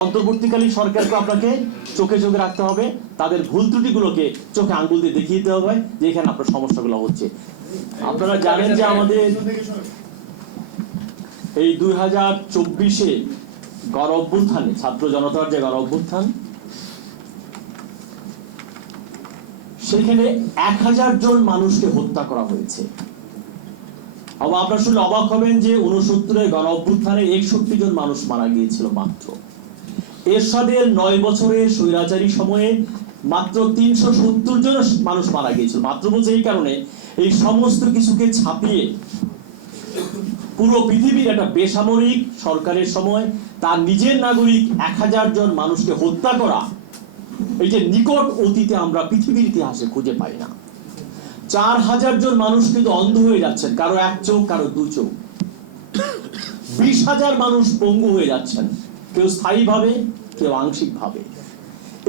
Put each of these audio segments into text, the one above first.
অন্তর্বর্তীকালীন সরকারকে আপনাকে চোখে চোখে রাখতে হবে, তাদের ভুল ত্রুটিগুলোকে চোখে আঙ্গুল দিয়ে দেখিয়ে দিতে হবে যে এখানে আপনার সমস্যাগুলো হচ্ছে। আপনারা জানেন যে আমাদের এই 2024-এ গণ অভ্যুত্থানে ছাত্র জনতার যে গণ অভ্যুত্থান, সেখানে 1000 জন মানুষকে হত্যা করা হয়েছে। আপনারা শুনলে অবাক হবেন যে 69-এর গণ অভ্যুত্থানে 61 জন মানুষ মারা গিয়েছিল মাত্র। এরশাদের 9 বছরের স্বৈরাচারী সময়ে মাত্র 370 জন মানুষ মারা গিয়েছিল। মাত্র বলছে এই কারণে, এই সমস্ত কিছুকে ছাপিয়ে পুরো পৃথিবীর একটা বেসামরিক সরকারের সময় তার নিজের নাগরিক 1000 জন মানুষকে হত্যা করা, এই যে নিকট অতীতে আমরা পৃথিবীর ইতিহাসে খুঁজে পাই না। 4000 জন মানুষ কিন্তু অন্ধ হয়ে যাচ্ছেন, কারো এক চোখ, কারো দু চোখ। 20,000 মানুষ পঙ্গু হয়ে যাচ্ছেন, কেউ স্থায়ীভাবে, কেউ আংশিকভাবে।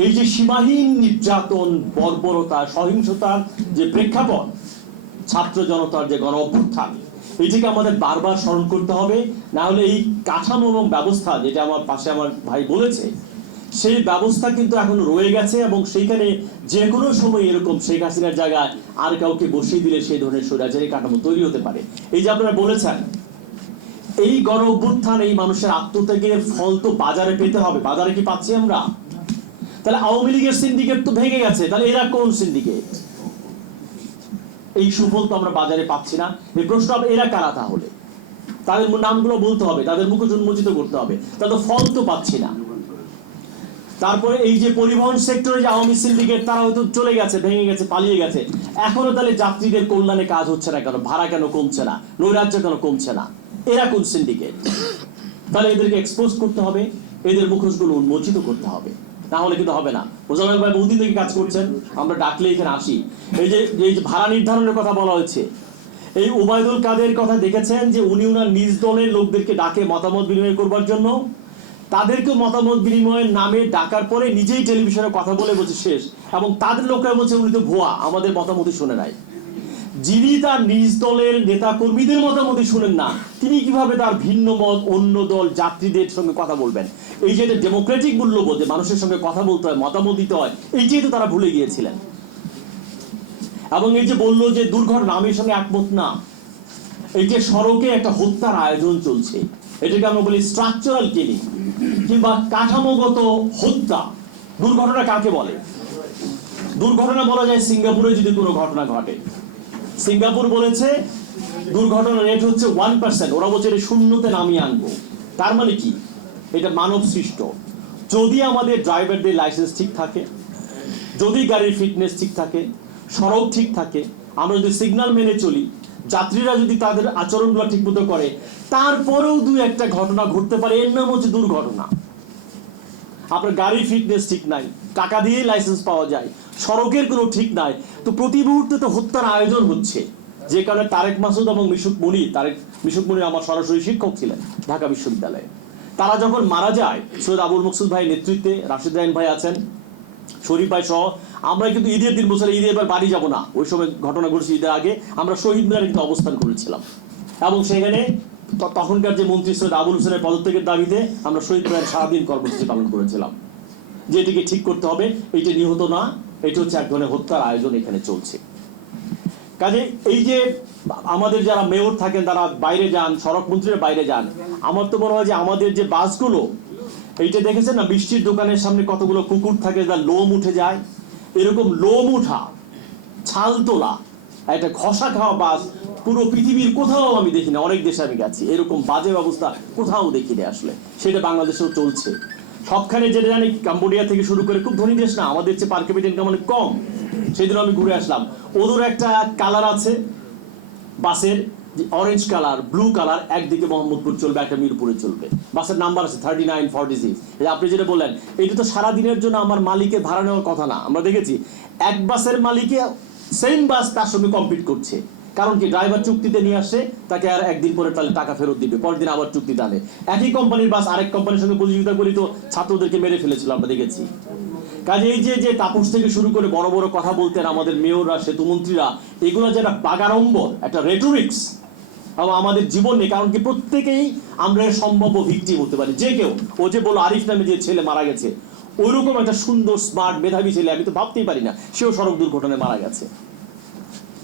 এই যে সীমাহীন নির্যাতন, বর্বরতা, সহিংসতার যে প্রেক্ষাপট, ছাত্র জনতার যে গণ অভ্যুত্থান, এটিকে আমাদের বারবার স্মরণ করতে হবে। না হলে এই কাঠামো এবং ব্যবস্থা, যেটা আমার পাশে আমার ভাই বলেছে, সেই ব্যবস্থা কিন্তু এখন রয়ে গেছে এবং সেইখানে যে কোনো সময় এরকম শেখ হাসিনার জায়গায় আর কাউকে বসিয়ে দিলে সেই ধরনের স্বৈরাচারী কাঠামো তৈরি হতে পারে। এই যে আপনারা বলেছেন, এই গণ অভ্যুত্থান, এই মানুষের আত্মত্যাগের ফল তো বাজারে পেতে হবে। বাজারে কি পাচ্ছি আমরা? তাহলে আওয়ামী লীগের সিন্ডিকেট তো ভেঙে গেছে, তাহলে এরা কোন সিন্ডিকেট? এই সুফল তো আমরা বাজারে পাচ্ছি না। এই প্রশ্ন, এরা কারা তাহলে? তাদের নামগুলো বলতে হবে, তাদের মুখ উন্মোচিত করতে হবে। তাদের ফল তো পাচ্ছি না। তারপরে এই যে পরিবহন সেক্টরে যে আওয়ামী সিন্ডিকেট, তারা হয়তো চলে গেছে, ভেঙে গেছে, পালিয়ে গেছে। এখনো তাহলে যাত্রীদের কল্যাণে কাজ হচ্ছে না কেন? ভাড়া কেন কমছে না? নৈরাজ্য কেন কমছে না? এরা কোন সিন্ডিকেট? তাহলে এদেরকে এক্সপোজ করতে হবে, এদের মুখোশগুলো উন্মোচিত করতে হবে, না হলে কিন্তু হবে না। মোজাম্মেল ভাই বহুদিন থেকে কাজ করছেন, আমরা ডাকলে এখানে আসি। এই যে ভাড়া নির্ধারণের কথা বলা হয়েছে, এই ওবায়দুল কাদের কথা দেখেছেন যে উনি ওনার নিজ দলের লোকদেরকে ডাকে মতামত বিনিময় করবার জন্য। তাদেরকে মতামত বিনিময়ের নামে ডাকার পরে নিজেই টেলিভিশনে কথা বলে বলছে শেষ, এবং তাদের লোকরা বলছে উনি তো ভুয়া, আমাদের মতামতই শুনে নাই। যিনি তার নিজ দলের নেতা কর্মীদের মতামতই শুনেন না, তিনি কিভাবে তার ভিন্ন মত, অন্য দল, যাত্রীদের সঙ্গে কথা বলবেন? এই যে ডেমোক্রেটিক মূল্যবোধ, মানুষের সঙ্গে কথা বলতে হয়, মতামত দিতে হয়, এইটাই তো তারা ভুলে গিয়েছিলেন। এবং এই যে বললো যে দুর্ঘটনা, আমি সঙ্গে একমত না। এই যে সড়কে একটা হত্যার আয়োজন চলছে, এটাকে আমরা বলি স্ট্রাকচারাল কিলিং কিংবা কাঠামোগত হত্যা। দুর্ঘটনা কাকে বলে? দুর্ঘটনা বলা যায় সিঙ্গাপুরে যদি কোনো ঘটনা ঘটে। সিঙ্গাপুর বলেছে দুর্ঘটনার রেট হচ্ছে 1%, ওরা বলছে এটা শূন্যতে নামিয়ে আনবো। তার মানে কি? এটা মানব সৃষ্ট। যদি আমাদের ড্রাইভারদের লাইসেন্স ঠিক থাকে, যদি গাড়ির ফিটনেস ঠিক থাকে, সড়ক ঠিক থাকে, আমরা যদি সিগন্যাল মেনে চলি, যাত্রীরা যদি তাদের আচরণগুলো ঠিক মতো করে, তারপরেও 2-1টা ঘটনা ঘটতে পারে। এর নাম হচ্ছে দুর্ঘটনা। আপনার গাড়ির ফিটনেস ঠিক নাই, টাকা দিয়েই লাইসেন্স পাওয়া যায়, সড়কের কোনো ঠিক নাই, তো প্রতি মুহূর্তে তো হত্যার আয়োজন হচ্ছে। যে কারণে তারেক মাসুদ এবং মিশুক মনির আমার সরাসরি শিক্ষক ছিলেন ঢাকা বিশ্ববিদ্যালয়ে। তারা যখন মারা যায়, সৈয়দ আবুল মকসুদ ভাই নেতৃত্বে, রাশিদ রায়ন ভাই আছেন, শরীফ ভাই সহ, আমরা কিন্তু ঈদের দিন বছর ঈদে এবার বাড়ি যাব না, ওই সময় ঘটনা ঘটেছে ঈদের আগে, আমরা শহীদ মিনারে কিন্তু অবস্থান করেছিলাম। এবং সেখানে তখনকার যে মন্ত্রী সৈয়দ আবুল হোসেনের পদত্যাগের দাবিতে আমরা শহীদ মিনারে সারাদিন কর্মসূচি পালন করেছিলাম, যে এটিকে ঠিক করতে হবে, এইটা নিহত না, এটা হচ্ছে এক ধরনের হত্যার আয়োজন এখানে চলছে। কাজে এই যে আমাদের যারা মেয়র থাকেন, তারা বাইরে যান, সড়ক মন্ত্রীরা বাইরে যান, আমার তো মনে হয় যে আমাদের যে বাসগুলো, এইটা দেখেছেন না, বৃষ্টির দোকানের সামনে কতগুলো কুকুর থাকে, যার লোম উঠে যায়, এরকম লোম উঠা, ছাল তোলা, একটা ঘষা খাওয়া বাস পুরো পৃথিবীর কোথাও আমি দেখি না। অনেক দেশে আমি গেছি, এরকম বাজে ব্যবস্থা কোথাও দেখিনি আসলে। সেটা বাংলাদেশেও চলছে সবখানে। যেটা জানি, কম্বোডিয়া থেকে শুরু করে, খুব ধনী দেশ না, আমাদের চেয়ে পার ক্যাপিটা ইনকাম অনেক কম। সেদিন আমি ঘুরে আসলাম, ওদের একটা কালার আছে বাসের, অরেঞ্জ কালার, ব্লু কালার, একদিকে মোহাম্মদপুর চলবে, একটা মিরপুরে চলবে। বাসের নাম্বার আছে 3946। আপনি যেটা বললেন, এটা তো সারাদিনের জন্য আমার মালিকের ভাড়া নেওয়ার কথা না। আমরা দেখেছি এক বাসের মালিকে সেম বাস তার সঙ্গে কম্পিট করছে। কারণ কি? ড্রাইভার চুক্তিতে নিয়ে আসে, তাকে আর একদিন পরে তাহলে টাকা ফেরত দিবে, পরের দিন আবার চুক্তি টানে। একই কোম্পানির বাস আরেক কোম্পানির সঙ্গে প্রতিযোগিতা করি, তো ছাত্রদেরকে মেরে ফেলেছিল, আমরা দেখেছি। কাজে এই যে তাপস থেকে শুরু করে বড় বড় কথা বলতেন আমাদের মেয়ররা, সেতুমন্ত্রীরা, এগুলো যে একটা বাগাড়ম্বর, একটা রেটোরিক্স, এবং আমাদের জীবন নেই, কারণ কি প্রত্যেকেই আমরা এর সম্ভাব্য ভিকটিম হতে পারি। যে কেউ, ও যে বললো আরিফ নামে যে ছেলে মারা গেছে, ওইরকম একটা সুন্দর স্মার্ট মেধাবী ছেলে আমি তো ভাবতেই পারি না সেও সড়ক দুর্ঘটনায় মারা গেছে।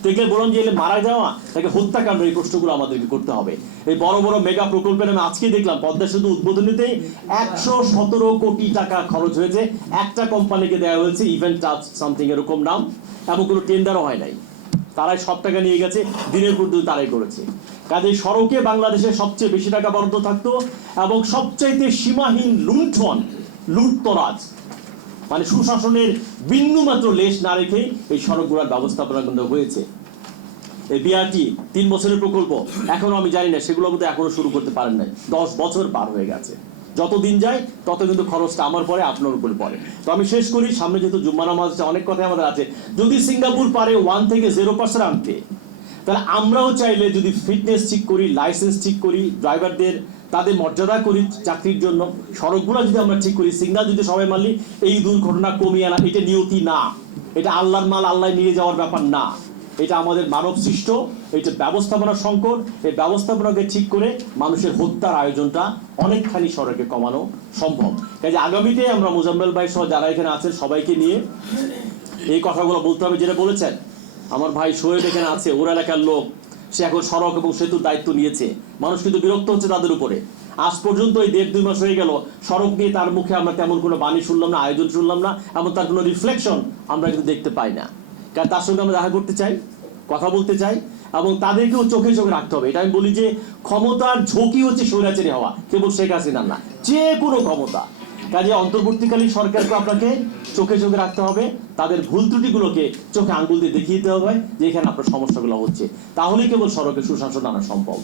দেখলে বলুন যে মারা যাওয়া তাকে হত্যাকাণ্ড, এই প্রশ্নগুলো আমাদেরকে করতে হবে। এই বড় বড় মেগা প্রকল্পের আমি আজকে দেখলাম পদ্মা সেতু উদ্বোধনীতেই 117 কোটি টাকা খরচ হয়েছে, একটা কোম্পানিকে দেওয়া হয়েছে ইভেন্ট টাচ সামথিং এরকম নাম, এবং কোনো টেন্ডারও হয় নাই, তারাই সব টাকা নিয়ে গেছে, দিনের পর দিন তারাই করেছে। কাজে সড়কে বাংলাদেশের সবচেয়ে বেশি টাকা বরাদ্দ থাকতো, এবং সবচাইতে সীমাহীন লুণ্ঠন, লুটতরাজ, মানে সুশাসনের বিন্দুমাত্র লেশ না রেখে এই সড়কগুলোর ব্যবস্থাপনা কিন্তু হয়েছে। এই বিআরটি 3 বছরের প্রকল্প, এখনো আমি জানি না সেগুলো কিন্তু এখনো শুরু করতে পারেন নাই, 10 বছর পার হয়ে গেছে। যত দিন যায় তত কিন্তু খরচটা আমার পরে, আপনার উপরে পড়ে। তো আমি শেষ করি, সামনে যেহেতু জুম্মা নামাজ আছে, অনেক কথাই আমাদের আছে। যদি সিঙ্গাপুর পারে 1 থেকে 0% আনতে, তাহলে আমরাও চাইলে যদি ফিটনেস ঠিক করি, লাইসেন্স ঠিক করি, ড্রাইভারদের তাদের মর্যাদা করি চাকরির জন্য, সড়কগুলো যদি আমরা ঠিক করি, সিগন্যাল যদি সবাই মানলি, এই দুর্ঘটনা কমিয়ে আনা, এটা নিয়তি না, এটা আল্লাহর মাল আল্লাহ নিয়ে যাওয়ার ব্যাপার না, এটা আমাদের মানব সৃষ্ট, এটা ব্যবস্থাপনা সংকট। এই ব্যবস্থাপনাকে ঠিক করে মানুষের হত্যার আয়োজনটা অনেকখানি সড়কে কমানো সম্ভব। কাজে আগামীতে আমরা মোজাম্মেল ভাই সহ যারা এখানে আছেন সবাইকে নিয়ে এই কথাগুলো বলতে হবে, যেটা বলেছেন আমার ভাই শোয়েব এখানে আছে, ওর এলাকার লোক, সে এখন সড়ক এবং সেতুর দায়িত্ব নিয়েছে, মানুষ কিন্তু বিরক্ত হচ্ছে তাদের উপরে। আজ পর্যন্ত এই 1.5-2 মাস হয়ে গেল সড়ক নিয়ে তার মুখে আমরা তেমন কোনো বাণী শুনলাম না, আয়োজন শুনলাম না, এবং তার কোনো রিফ্লেকশন আমরা কিন্তু দেখতে পাই না। কারণ তার সঙ্গে আমরা দেখা করতে চাই, কথা বলতে চাই, এবং তাদেরকেও চোখে চোখে রাখতে হবে। এটা আমি বলি যে ক্ষমতার ঝুঁকি হচ্ছে স্বৈরাচারী হওয়া, কেবল শেখ হাসিনার না, যে কোনো ক্ষমতা। কাজে অন্তর্বর্তীকালীন সরকারকে আপনাকে চোখে চোখে রাখতে হবে, তাদের ভুল ত্রুটিগুলোকে চোখে আঙ্গুল দিয়ে দেখিয়ে দিতে হবে যে এখানে আপনার সমস্যাগুলো হচ্ছে, তাহলেই কেবল সড়কে সুশাসন আনা সম্ভব।